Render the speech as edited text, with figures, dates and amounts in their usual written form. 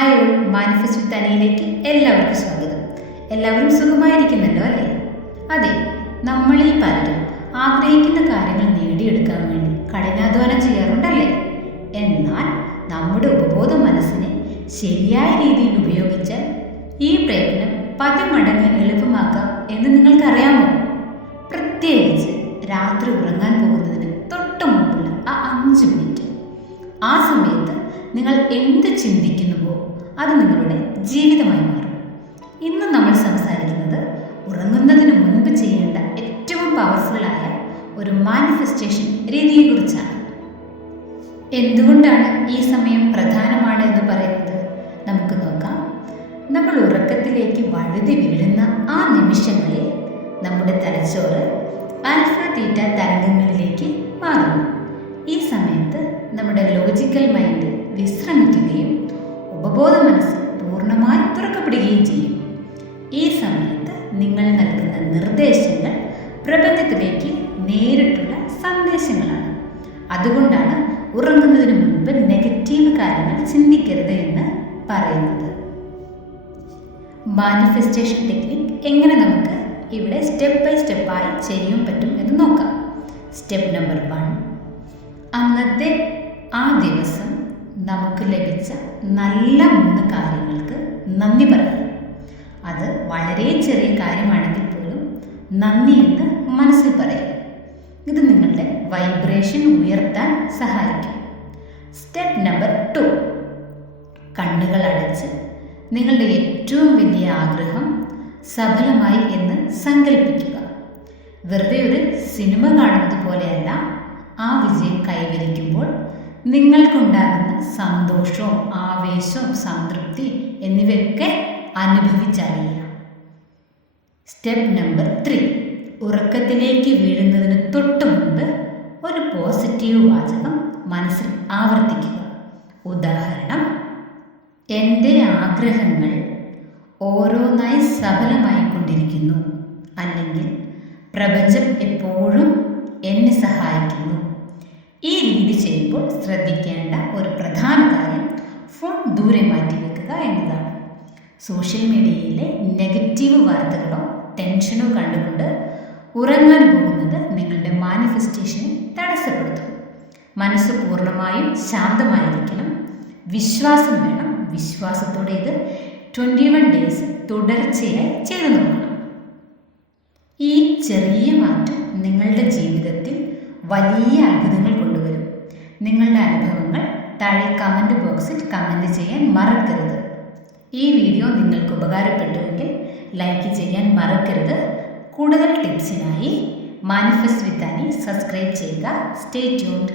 Hi all, manifest വിത്ത് അനിയിലേക്ക് എല്ലാവർക്കും സ്വാഗതം. എല്ലാവരും സുഖമായിരിക്കുന്നുണ്ടോ അല്ലേ? അതെ, നമ്മളിൽ പലരും ആഗ്രഹിക്കുന്ന കാര്യങ്ങൾ നേടിയെടുക്കാൻ വേണ്ടി കഠിനാധ്വാനം ചെയ്യാറുണ്ടല്ലേ? എന്നാൽ നമ്മുടെ ഉപബോധ മനസ്സിനെ ശരിയായ രീതിയിൽ ഉപയോഗിച്ചാൽ ഈ പ്രയത്നം 10 മടങ്ങ് എളുപ്പമാക്കാം എന്ന് നിങ്ങൾക്കറിയാമോ? പ്രത്യേകിച്ച് രാത്രി ഉറങ്ങാൻ പോകുന്നതിന് തൊട്ട് മുമ്പുള്ള ആ 5 മിനിറ്റ്. ആ സമയത്ത് നിങ്ങൾ എന്ത് ചിന്തിക്കുന്നുവോ അത് നിങ്ങളുടെ ജീവിതമായി മാറും. ഇന്ന് നമ്മൾ സംസാരിക്കുന്നത് ഉറങ്ങുന്നതിന് മുൻപ് ചെയ്യേണ്ട ഏറ്റവും പവർഫുള്ളായ ഒരു മാനിഫെസ്റ്റേഷൻ രീതിയെക്കുറിച്ചാണ്. എന്തുകൊണ്ടാണ് ഈ സമയം പ്രധാനമാണ് എന്ന് പറയുന്നത് നമുക്ക് നോക്കാം. നമ്മൾ ഉറക്കത്തിലേക്ക് വഴുതി വീഴുന്ന ആ നിമിഷങ്ങളിൽ നമ്മുടെ തലച്ചോറ് ആൽഫ തീറ്റ തരംഗങ്ങളിലേക്ക് മാറുന്നു. ഈ സമയത്ത് നമ്മുടെ ലോജിക്കൽ മൈൻഡ് വിശ്രമിക്കുകയും ഉപബോധ മനസ്സ് പൂർണ്ണമായി തുറക്കപ്പെടുകയും ചെയ്യും. ഈ സമയത്ത് നിങ്ങൾ നൽകുന്ന നിർദ്ദേശങ്ങൾ പ്രപഞ്ചത്തിലേക്ക് നേരിട്ടുള്ള സന്ദേശങ്ങളാണ്. അതുകൊണ്ടാണ് ഉറങ്ങുന്നതിന് മുൻപ് നെഗറ്റീവ് കാര്യങ്ങൾ ചിന്തിക്കരുത് എന്ന് പറയുന്നത്. മാനിഫെസ്റ്റേഷൻ ടെക്നിക് എങ്ങനെ നമുക്ക് ഇവിടെ സ്റ്റെപ്പ് ബൈ സ്റ്റെപ്പായി ചെയ്യാൻ പറ്റും എന്ന് നോക്കാം. സ്റ്റെപ്പ് നമ്പർ 1, അന്നത്തെ ആ ദിവസം നമുക്ക് ലഭിച്ച നല്ല 3 കാര്യങ്ങൾക്ക് നന്ദി പറയുക. അത് വളരെ ചെറിയ കാര്യമാണെങ്കിൽ പോലും നന്ദി എന്ന് മനസ്സിൽ പറയുക. ഇത് നിങ്ങളുടെ വൈബ്രേഷൻ ഉയർത്താൻ സഹായിക്കും. സ്റ്റെപ്പ് നമ്പർ 2, കണ്ണുകൾ അടച്ച് നിങ്ങളുടെ ഏറ്റവും വലിയ ആഗ്രഹം സഫലമായി എന്ന് സങ്കല്പിക്കുക. വെറുതെ ഒരു സിനിമ കാണുന്നത് പോലെയല്ല, ആ വിജയം കൈവരിക്കുമ്പോൾ നിങ്ങൾക്കുണ്ടാകുന്ന സന്തോഷവും ആവേശവും സംതൃപ്തി എന്നിവയൊക്കെ അനുഭവിച്ചറിയുക. സ്റ്റെപ്പ് നമ്പർ 3, ഉറക്കത്തിലേക്ക് വീഴുന്നതിന് തൊട്ട് മുൻപ് ഒരു പോസിറ്റീവ് വാചകം മനസ്സിൽ ആവർത്തിക്കുക. ഉദാഹരണം, എൻ്റെ ആഗ്രഹങ്ങൾ ഓരോന്നായി സഫലമായിക്കൊണ്ടിരിക്കുന്നു, അല്ലെങ്കിൽ പ്രപഞ്ചം എപ്പോഴും എന്നെ സഹായിക്കുന്നു. ഈ രീതി ചെയ്യുമ്പോൾ ശ്രദ്ധിക്കേണ്ട ഒരു പ്രധാന കാര്യം ഫോൺ ദൂരെ മാറ്റി വെക്കുക എന്നതാണ്. സോഷ്യൽ മീഡിയയിലെ നെഗറ്റീവ് വാർത്തകളോ ടെൻഷനോ കണ്ടുകൊണ്ട് ഉറങ്ങാൻ പോകുന്നത് നിങ്ങളുടെ മാനിഫെസ്റ്റേഷനെ തടസ്സപ്പെടുത്തും. മനസ്സ് പൂർണ്ണമായും ശാന്തമായിരിക്കണം. വിശ്വാസം വേണം. വിശ്വാസത്തോടെ ഇത് 21 ഡേയ്സ് തുടർച്ചയായി ചെയ്തു നോക്കണം. ഈ ചെറിയ മാറ്റം നിങ്ങളുടെ ജീവിതത്തിൽ വലിയ അത്ഭുതങ്ങൾ കൊണ്ടുവരും. നിങ്ങളുടെ അനുഭവങ്ങൾ താഴെ കമൻറ്റ് ബോക്സിൽ കമൻറ്റ് ചെയ്യാൻ മറക്കരുത്. ഈ വീഡിയോ നിങ്ങൾക്ക് ഉപകാരപ്പെട്ടുവെങ്കിൽ ലൈക്ക് ചെയ്യാൻ മറക്കരുത്. കൂടുതൽ ടിപ്സിനായി മാനിഫെസ്റ്റ് വിത്ത് അനി സബ്സ്ക്രൈബ് ചെയ്യുക. Stay tuned.